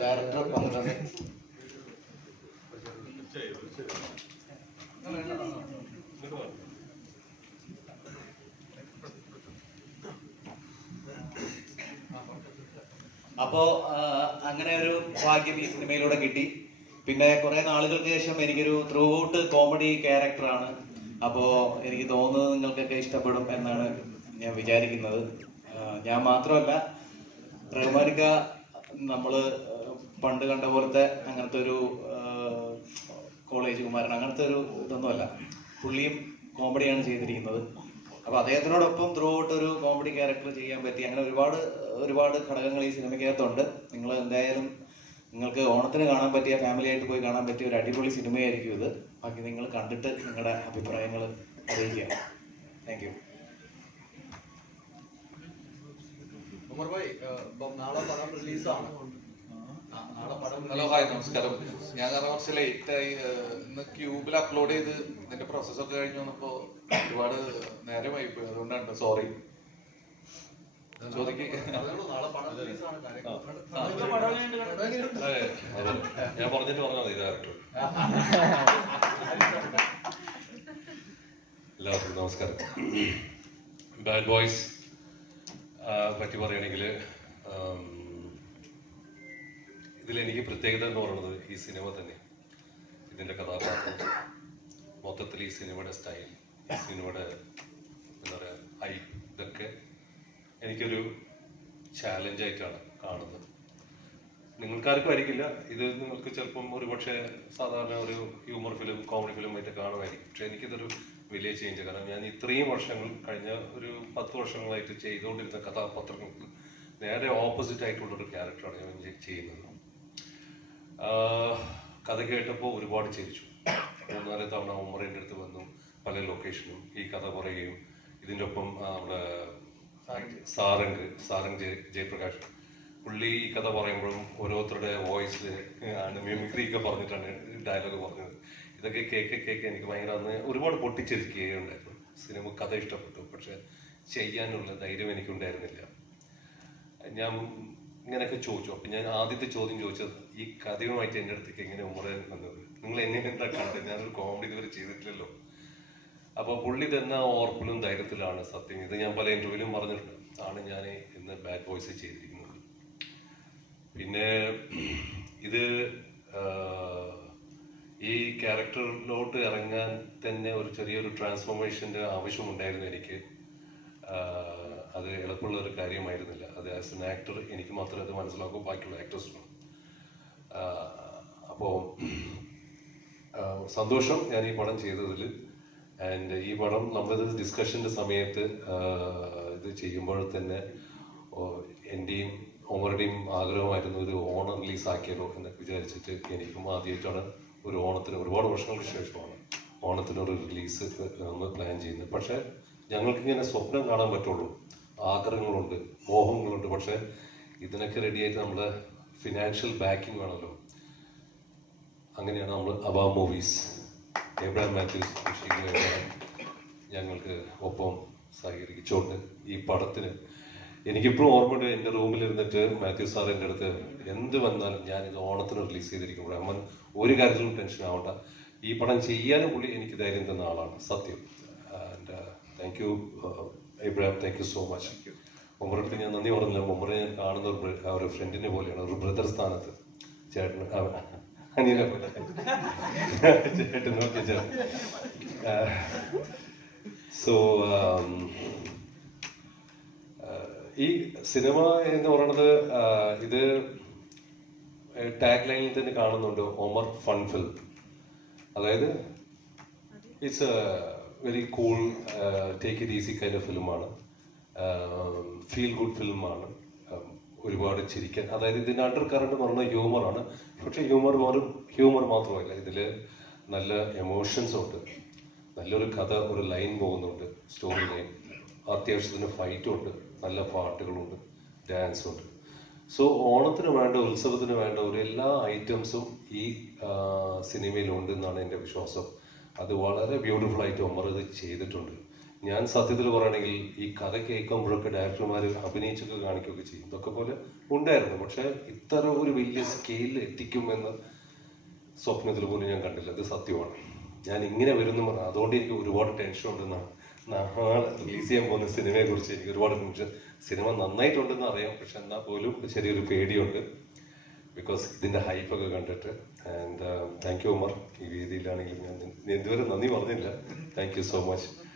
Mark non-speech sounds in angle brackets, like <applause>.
Director പന്ത്രണ്ട്. അപ്പോ അങ്ങനെ ഒരു ഭാഗ്യം ഈ സിനിമയിലൂടെ കിട്ടി. പിന്നെ കുറെ നാളുകൾക്ക് ശേഷം എനിക്കൊരു ത്രൂ ഔട്ട് കോമഡി ക്യാരക്ടറാണ് അപ്പോ എനിക്ക് തോന്നുന്നത് നിങ്ങൾക്കൊക്കെ ഇഷ്ടപ്പെടും എന്നാണ് ഞാൻ വിചാരിക്കുന്നത്. ഞാൻ മാത്രമല്ല റഹ്മാനിക്ക നമ്മൾ പണ്ട് കണ്ട പോലത്തെ അങ്ങനത്തെ ഒരു കോളേജ് കുമാരൻ അങ്ങനത്തെ ഒരു ഇതൊന്നുമല്ല. പുള്ളിയും കോമഡിയാണ് ചെയ്തിരിക്കുന്നത്. അപ്പൊ അദ്ദേഹത്തിനോടൊപ്പം ത്രൂ ഔട്ട് ഒരു കോമഡി ക്യാരക്ടർ ചെയ്യാൻ പറ്റി. അങ്ങനെ ഒരുപാട് ഒരുപാട് ഘടകങ്ങൾ ഈ സിനിമയ്ക്കകത്തുണ്ട്. നിങ്ങൾ എന്തായാലും നിങ്ങൾക്ക് ഓണത്തിന് കാണാൻ പറ്റിയ ഫാമിലി ആയിട്ട് പോയി കാണാൻ പറ്റിയ ഒരു അടിപൊളി സിനിമയായിരിക്കും ഇത്. ബാക്കി നിങ്ങൾ കണ്ടിട്ട് നിങ്ങളുടെ അഭിപ്രായങ്ങൾ അറിയിക്കുക. താങ്ക് യു ഉമർ ഭായ് ഇപ്പം നാളെ പടം റിലീസാണ്. പടം ഹലോ ഹായ് നമസ്കാരം. ഞാൻ കാരണം കുറച്ച് ലേറ്റ് ആയി ഇന്ന് ക്യൂബിൽ അപ്ലോഡ് ചെയ്ത് ഇതിന്റെ പ്രോസസ് ഒക്കെ കഴിഞ്ഞ് വന്നപ്പോ ഒരുപാട് നേരമായി പോയി. അതുകൊണ്ടാണ് സോറി. ഞാൻ പറഞ്ഞിട്ട് പറഞ്ഞാൽ മതി ഡയറക്ടർ <laughs> എല്ലാവർക്കും നമസ്കാരം. ബാഡ് ബോയ്സ് പറ്റി പറയുകയാണെങ്കിൽ ഇതിലെനിക്ക് പ്രത്യേകത എന്ന് പറയുന്നത് ഈ സിനിമ തന്നെ. ഇതിന്റെ കഥാപാത്രം മൊത്തത്തിൽ ഈ സിനിമയുടെ സ്റ്റൈൽ ഈ സിനിമയുടെ എന്താ പറയുക ഹൈ ഇതൊക്കെ എനിക്കൊരു ചാലഞ്ചായിട്ടാണ് കാണുന്നത്. നിങ്ങൾക്കാർക്കും ആയിരിക്കില്ല ഇത് നിങ്ങൾക്ക് ചിലപ്പം ഒരു പക്ഷേ സാധാരണ ഒരു ഹ്യൂമർ ഫിലിം കോമഡി ഫിലിം ആയിട്ട് കാണുമായിരിക്കും. പക്ഷെ എനിക്കിതൊരു വലിയ ചേഞ്ച് കാരണം ഞാൻ ഇത്രയും വർഷങ്ങൾ കഴിഞ്ഞ ഒരു പത്ത് വർഷങ്ങളായിട്ട് ചെയ്തുകൊണ്ടിരുന്ന കഥാപാത്രങ്ങൾക്ക് നേരെ ഓപ്പോസിറ്റ് ആയിട്ടുള്ള ഒരു ക്യാരക്ടറാണ് ഞാൻ ചെയ്- ചെയ്യുന്നത്. കഥ കേട്ടപ്പോൾ ഒരുപാട് ചിരിച്ചു. മൂന്നാൽ തവണ ഉമ്മറിന്റെ അടുത്ത് വന്നു. പല ലൊക്കേഷനും ഈ കഥ പറയുകയും ഇതിന്റെ ഒപ്പം നമ്മുടെ സാരംഗ് സാരംഗ് ജയ ജയപ്രകാശ് പുള്ളി ഈ കഥ പറയുമ്പോഴും ഓരോരുത്തരുടെ വോയിസിൽ ആണ് മിമിക്രി ഒക്കെ പറഞ്ഞിട്ടാണ് ഡയലോഗ് പറഞ്ഞത്. ഇതൊക്കെ കേക്ക് കേക്ക് എനിക്ക് ഭയങ്കര അന്ന് ഒരുപാട് പൊട്ടിച്ചിരിക്കുകയുണ്ടായിരുന്നു. സിനിമ കഥ ഇഷ്ടപ്പെട്ടു പക്ഷെ ചെയ്യാനുള്ള ധൈര്യം എനിക്കുണ്ടായിരുന്നില്ല. ഞാൻ ഇങ്ങനെയൊക്കെ ചോദിച്ചു. അപ്പൊ ഞാൻ ആദ്യത്തെ ചോദ്യം ചോദിച്ചത് ഈ കഥയുമായിട്ട് എന്റെ അടുത്തേക്ക് എങ്ങനെ ഉമ്മറ വന്നത്? നിങ്ങൾ എന്നെ എന്താ കണ്ടത്? ഞാനൊരു കോമഡി ഇതുവരെ ചെയ്തിട്ടില്ലല്ലോ. അപ്പോൾ പുള്ളി തന്നെ ഓർപ്പിലും ധൈര്യത്തിലാണ് സത്യം. ഇത് ഞാൻ പല ഇന്റർവ്യൂവിലും പറഞ്ഞിട്ടുണ്ട്. ആണ് ഞാൻ ഇന്ന് ബാഡ് ബോയ്സ് ചെയ്തിരിക്കുന്നത്. പിന്നെ ഇത് ഈ ക്യാരക്ടറിലോട്ട് ഇറങ്ങാൻ തന്നെ ഒരു ചെറിയൊരു ട്രാൻസ്ഫോർമേഷന്റെ ആവശ്യമുണ്ടായിരുന്നു എനിക്ക്. അത് എളുപ്പമുള്ള ഒരു കാര്യമായിരുന്നില്ല. അത് ആസ് എൻ ആക്ടർ എനിക്ക് മാത്രമേ അത് മനസ്സിലാക്കൂ ബാക്കിയുള്ള ആക്ടേഴ്സിനും അപ്പോൾ സന്തോഷം ഞാൻ ഈ പടം ചെയ്തതിൽ ആൻഡ് ഈ പടം നമ്മളിത് ഡിസ്കഷന്റെ സമയത്ത് ഇത് ചെയ്യുമ്പോൾ തന്നെ എന്റെയും ഓമറുടെയും ആഗ്രഹമായിരുന്നു ഒരു ഓണം റിലീസ് ആക്കിയാലോ എന്നൊക്കെ വിചാരിച്ചിട്ട് എനിക്കും ആദ്യമായിട്ടാണ് ഒരു ഓണത്തിന് ഒരുപാട് വർഷങ്ങൾക്ക് ശേഷമാണ് ഓണത്തിന് ഒരു റിലീസ് നമ്മൾ പ്ലാൻ ചെയ്യുന്നത്. പക്ഷേ ഞങ്ങൾക്ക് ഇങ്ങനെ സ്വപ്നം കാണാൻ പറ്റുള്ളൂ. ആഗ്രഹങ്ങളുണ്ട് മോഹങ്ങളുണ്ട്. പക്ഷേ ഇതിനൊക്കെ റെഡിയായിട്ട് നമ്മൾ ഫിനാൻഷ്യൽ ബാക്കിംഗ് വേണമല്ലോ. അങ്ങനെയാണ് നമ്മൾ അബാ മൂവീസ് എബ്രാം മാത്യൂസ് ഞങ്ങൾക്ക് ഒപ്പം സഹകരിച്ചുകൊണ്ട് ഈ പടത്തിന് എനിക്കിപ്പോഴും ഓർമ്മയുണ്ട് എന്റെ റൂമിലിരുന്നിട്ട് മാത്യു സാർ എന്റെ അടുത്ത് എന്ത് വന്നാലും ഞാൻ ഇത് ഓണത്തിന് റിലീസ് ചെയ്തിരിക്കും അമ്മൻ ഒരു കാര്യത്തിലും ടെൻഷൻ ആവണ്ട. ഈ പടം ചെയ്യാനും പുള്ളി എനിക്ക് ധൈര്യം തന്ന ആളാണ് സത്യം. And thank you Ibrahim thank you so much ഉമ്മറടുത്ത് ഞാൻ നന്ദി പറഞ്ഞില്ല. ഉമ്മറെ ഞാൻ കാണുന്ന ഒരു ഫ്രണ്ടിനെ പോലെയാണ് ഒരു ബ്രദർ സ്ഥാനത്ത്. ചേട്ടൻ അവ- അനിയനെ പോലെ. ചേട്ടൻ ഓക്കെ ചേട്ടൻ. സോ ഈ സിനിമ എന്ന് പറയുന്നത് ഇത് ടാഗ് ലൈനിൽ തന്നെ കാണുന്നുണ്ട് ഒമർ ഫൺ ഫിൽം അതായത് it's a very cool take it easy kind of ഫിലിമാണ് ഫീൽ ഗുഡ് ഫിലിമാണ് ഒരുപാട് ചിരിക്കാൻ അതായത് ഇതിന്റെ അണ്ടർ കറണ്ട് എന്ന് പറയുന്നത് ഹ്യൂമറാണ് പക്ഷേ ഹ്യൂമർ മാറും ഹ്യൂമർ മാത്രമല്ല ഇതിൽ നല്ല എമോഷൻസ് ഉണ്ട്. നല്ലൊരു കഥ ഒരു ലൈൻ പോകുന്നുണ്ട് സ്റ്റോറി ലൈൻ അത്യാവശ്യത്തിന് ഫൈറ്റും ഉണ്ട്. നല്ല പാട്ടുകളുണ്ട് ഡാൻസ് ഉണ്ട് സോ ഓണത്തിന് വേണ്ട ഉത്സവത്തിന് വേണ്ട ഒരു എല്ലാ ഐറ്റംസും ഈ സിനിമയിലുണ്ട് എന്നാണ് എന്റെ വിശ്വാസം. അത് വളരെ ബ്യൂട്ടിഫുൾ ആയിട്ട് ഒമർ ഇത് ചെയ്തിട്ടുണ്ട്. ഞാൻ സത്യത്തിൽ പറയുകയാണെങ്കിൽ ഈ കഥ കേൾക്കുമ്പോഴൊക്കെ ഡയറക്ടർമാർ അഭിനയിച്ചൊക്കെ കാണിക്കുകയൊക്കെ ചെയ്യും. ഇതൊക്കെ പോലെ ഉണ്ടായിരുന്നു. പക്ഷേ ഇത്ര ഒരു വലിയ സ്കെയിലിൽ എത്തിക്കുമെന്ന് സ്വപ്നത്തിൽ പോലും ഞാൻ കണ്ടില്ല. അത് സത്യമാണ്. ഞാൻ ഇങ്ങനെ വരുന്നു പറഞ്ഞു അതുകൊണ്ട് എനിക്ക് ഒരുപാട് ടെൻഷൻ ഉണ്ടെന്നാണ് നാളെ റിലീസ് ചെയ്യാൻ പോകുന്ന സിനിമയെ കുറിച്ച് എനിക്ക് ഒരുപാട് ടെൻഷൻ സിനിമ നന്നായിട്ടുണ്ടെന്ന് അറിയാം. പക്ഷെ എന്നാൽ പോലും ചെറിയൊരു പേടിയുണ്ട്. ബിക്കോസ് ഇതിന്റെ ഹൈപ്പൊക്കെ കണ്ടിട്ട്. And thank you Umar. ഈ വേദിയിലാണെങ്കിലും ഞാൻ ഇതുവരെ നന്ദി പറഞ്ഞില്ല. Thank you so much